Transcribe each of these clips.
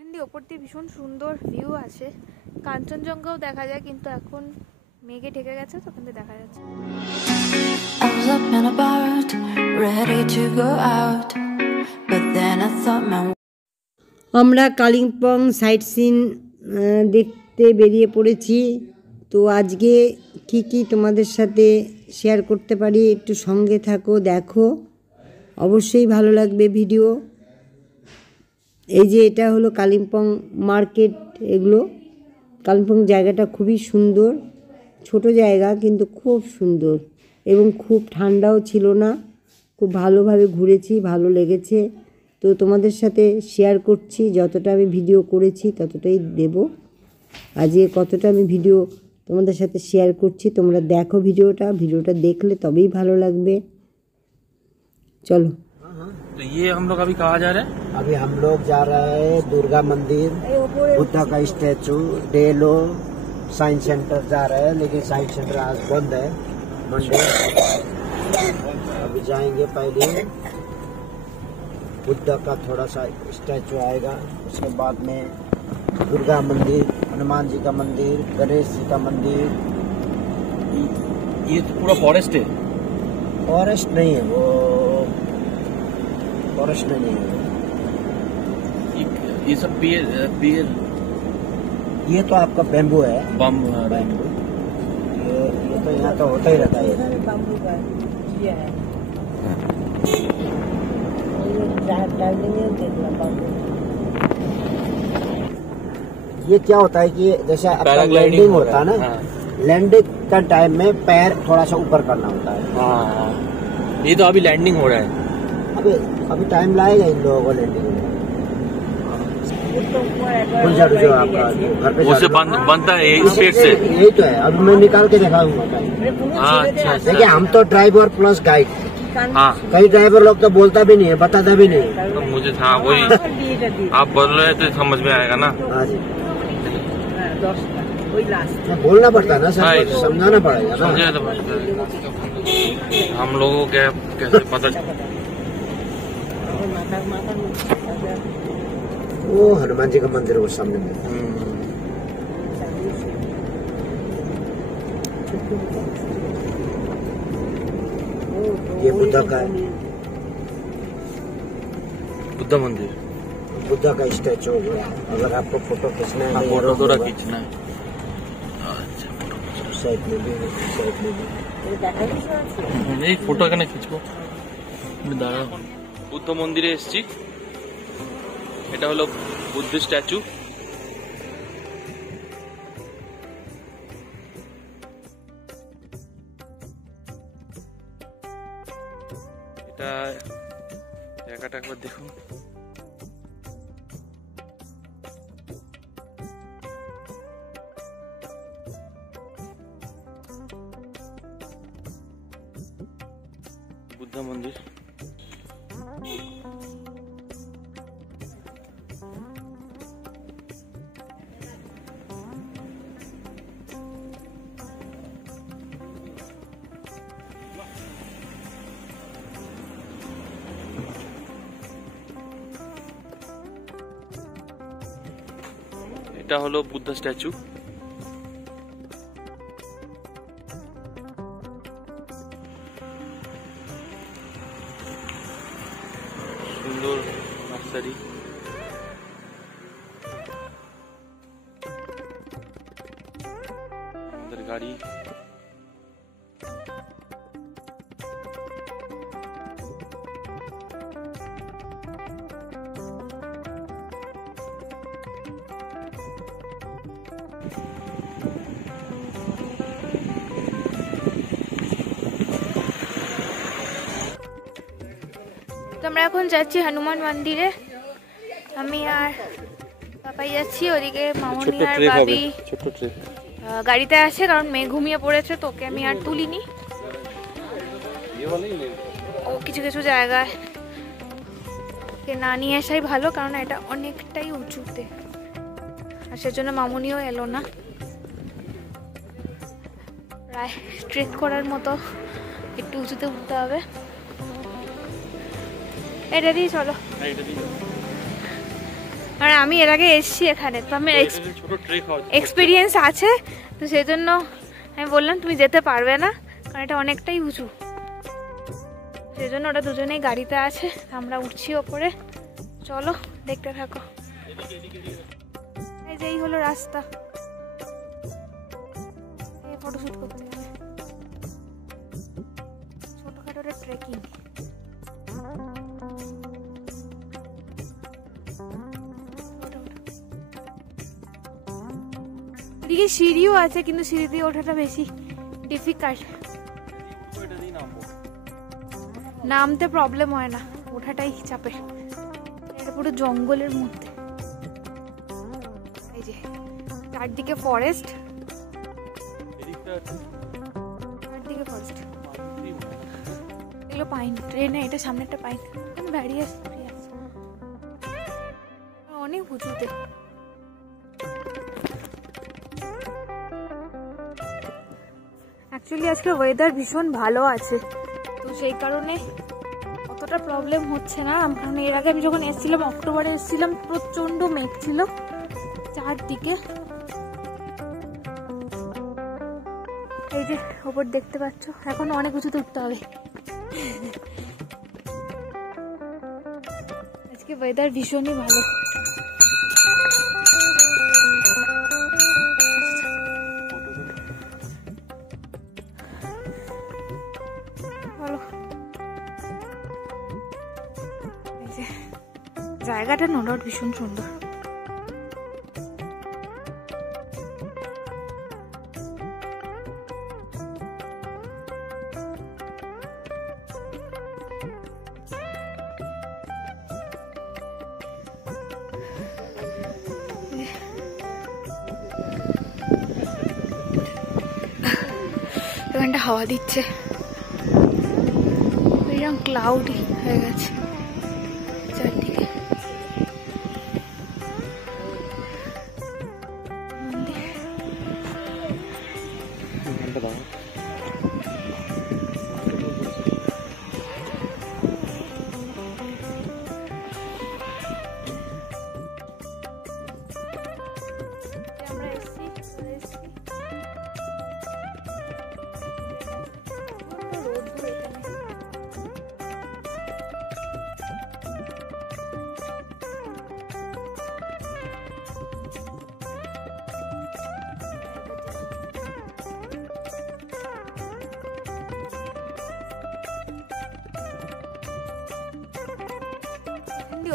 এখান দিয়ে ওপর দিয়ে ভীষণ সুন্দর ভিউ আছে, কাঞ্চনজঙ্ঘাও দেখা যায়, কিন্তু এখন মেঘে ঢেকে গেছে তো ওখান থেকে দেখা যাচ্ছে। I was up and about, ready to go out, but then I thought my আমরা কালিম্পং সাইট সিন দেখতে বেরিয়ে পড়েছি। তো আজকে কি তোমাদের সাথে শেয়ার করতে পারি একটু সঙ্গে থাকো, দেখো, অবশ্যই ভালো লাগবে ভিডিও। এই যে এটা হলো কালিম্পং মার্কেট, এগুলো কালিম্পং জায়গাটা খুবই সুন্দর, ছোট জায়গা কিন্তু খুব সুন্দর এবং খুব ঠান্ডাও ছিল না, খুব ভালোভাবে ঘুরেছি, ভালো লেগেছে। তো তোমাদের সাথে শেয়ার করছি, যতটা আমি ভিডিও করেছি ততটাই দেব। আজকে কতটা আমি ভিডিও তোমাদের সাথে শেয়ার করছি, তোমরা দেখো ভিডিওটা দেখলে তবেই ভালো লাগবে। চলো। तो ये हम लोग अभी कहाँ जा रहे हैं? अभी हम लोग जा रहे हैं दुर्गा मंदिर, बुद्धा का स्टैचू, डेलो, साइंस सेंटर जा रहे हैं, लेकिन साइंस सेंटर आज बंद है, मंडे। अभी जाएंगे, पहले बुद्धा का थोड़ा सा स्टैचू आएगा, उसके बाद में दुर्गा मंदिर, हनुमान जी का मंदिर, गणेश जी का मंदिर। ये तो पूरा फॉरेस्ट है। फॉरेस्ट नहीं है वो, फॉरेस्ट में नहीं है ये सब पेड़ ये तो आपका बैम्बू है, बम्बू। बैम्बू। ये तो यहाँ तो होता ही रहता है। ये क्या होता है कि जैसे आपका लैंडिंग होता है ना, लैंडिंग का टाइम में पैर थोड़ा सा ऊपर करना होता है। हाँ, ये तो अभी लैंडिंग हो रहा है। अभी टाइम लाएगा इन लोगों को लैंडिंग में। जो आपका घर पे उससे बनता है स्पीड से। यही तो है, अभी मैं निकाल के दिखाऊंगा। अच्छा देखिए, हम तो ड्राइवर प्लस गाइड। हाँ, कई ड्राइवर लोग तो बोलता भी नहीं है, बताता भी नहीं। तो मुझे था वही आप बोल रहे हैं तो समझ में आएगा ना। हाँ जी, बोलना पड़ता है ना सर, समझाना पड़ेगा ना। समझे तो हम लोगों को कैसे पता। वो हनुमान जी का मंदिर है वो सामने में। ये बुद्धा का है, बुद्धा मंदिर, बुद्धा का स्टैचू हो गया। अगर आपको फोटो खींचना है, फोटो थोड़ा खींचना है। अच्छा, साइड में भी, साइड में भी नहीं, फोटो এখানে খিচবো। দাঁড়া, বুদ্ধ মন্দিরে এসেছি। এটা হলো বুদ্ধ স্ট্যাচু। এটা জায়গাটা একবার দেখুন। বুদ্ধ মন্দির। এটা হলো বুদ্ধ স্ট্যাচু। সুন্দর নার্সারি। আমাদের গাড়ি। তো আমরা এখন যাচ্ছি হনুমান মন্দিরে, আমি আর পাপাই যাচ্ছি, ওদিকে মামনি আর বাবি গাড়িতে আছে, কারণ মেয়ে ঘুমিয়ে পড়েছে, তোকে আমি আর তুলিনি। ও কিছু কিছু জায়গায় না নিয়ে আসাই ভালো, কারণ এটা অনেকটাই উঁচুতে, আর সেজন্য মামনিও এলো না। প্রায় ট্রেক করার মতো একটু উঁচুতে উঠতে হবে। এটা দিয়ে চলো। আর আমি এর আগে এসেছি এখানে, তো আমি ছোট ট্রেক হয়, এক্সপিরিয়েন্স আছে, তো সেই জন্য আমি বললাম তুমি যেতে পারবে না, কারণ এটা অনেকটাই উঁচু। সেই জন্য ওরা দুজনেই গাড়িতে আছে, আমরা উঠছি ওপরে। চলো দেখতে থাকো। এই যে এই হলো রাস্তা, এই ফটোশুট করতে হবে, ছোটখাটো একটা ট্রেকিং। এদিকে সিঁড়িও আছে, কিন্তু সিঁড়ি দিয়ে ওঠাটা বেশি ডিফিকাল্ট। নামতে প্রবলেম হয় না, ওঠাটাই চাপের। এটা পুরো জঙ্গলের মধ্যে, এই যে চারদিকে ফরেস্ট, চারদিকে ফরেস্ট। এগুলো পাইন ট্রেন, এটা সামনে একটা পাইন, দাঁড়িয়ে আছে অনেক উঁচুতে। অ্যাকচুয়ালি আজকে ওয়েদার ভীষণ ভালো আছে, তো সেই কারণে অতটা প্রবলেম হচ্ছে না। কারণ এর আগে আমি যখন এসেছিলাম, অক্টোবরে এসেছিলাম, প্রচন্ড মেঘ ছিল চারদিকে। এই যে ওপর দেখতে পাচ্ছ, এখন অনেক উঁচুতে উঠতে হবে। আজকে ওয়েদার ভীষণই ভালো। জায়গাটা নো ডাউট ভীষণ সুন্দর। এখানটা হাওয়া দিচ্ছে, এরকম ক্লাউডি হয়ে গেছে চারদিকে।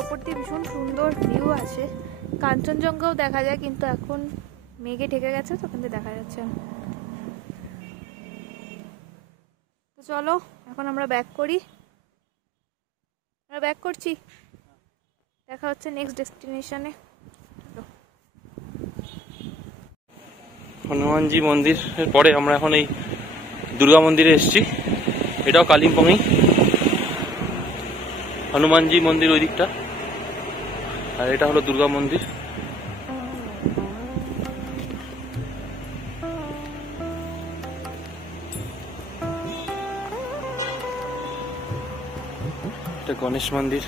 ওপর দিয়ে ভীষণ সুন্দর ভিউ আছে, কাঞ্চনজঙ্ঘাও দেখা যায়, কিন্তু এখন মেঘে ঢেকে গেছে, তো ওখান থেকে দেখা যাচ্ছে না। তো চলো এখন আমরা ব্যাক করি, আমরা ব্যাক করছি, দেখা হচ্ছে নেক্সট ডেস্টিনেশনে। হনুমানজি মন্দিরের পরে আমরা এখন এই দুর্গা মন্দিরে এসেছি, এটাও কালিম্পংই। হনুমানজি মন্দির ওই দিকটা, আর এটা হলো দুর্গা মন্দির। এটা গণেশ মন্দির।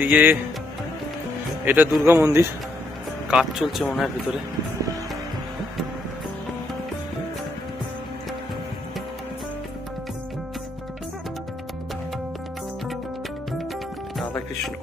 দিকে এটা দুর্গা মন্দির, কাজ চলছে মনে হয় ভিতরে। রাধা কৃষ্ণ।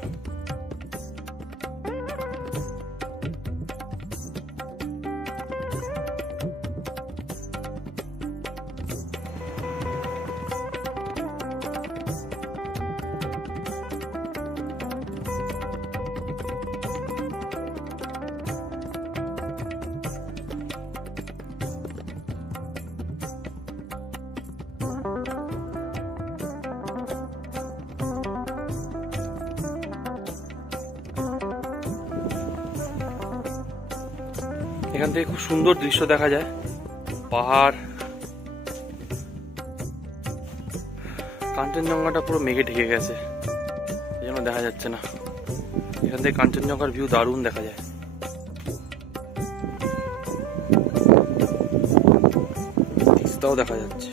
এখান থেকে খুব সুন্দর দৃশ্য দেখা যায়, পাহাড়, কাঞ্চনজঙ্ঘাটা পুরো মেঘে ঢেকে গেছে, এই জন্য দেখা যাচ্ছে না। এখান থেকে কাঞ্চনজঙ্ঘার ভিউ দারুণ দেখা যায়। তিস্তাও দেখা যাচ্ছে।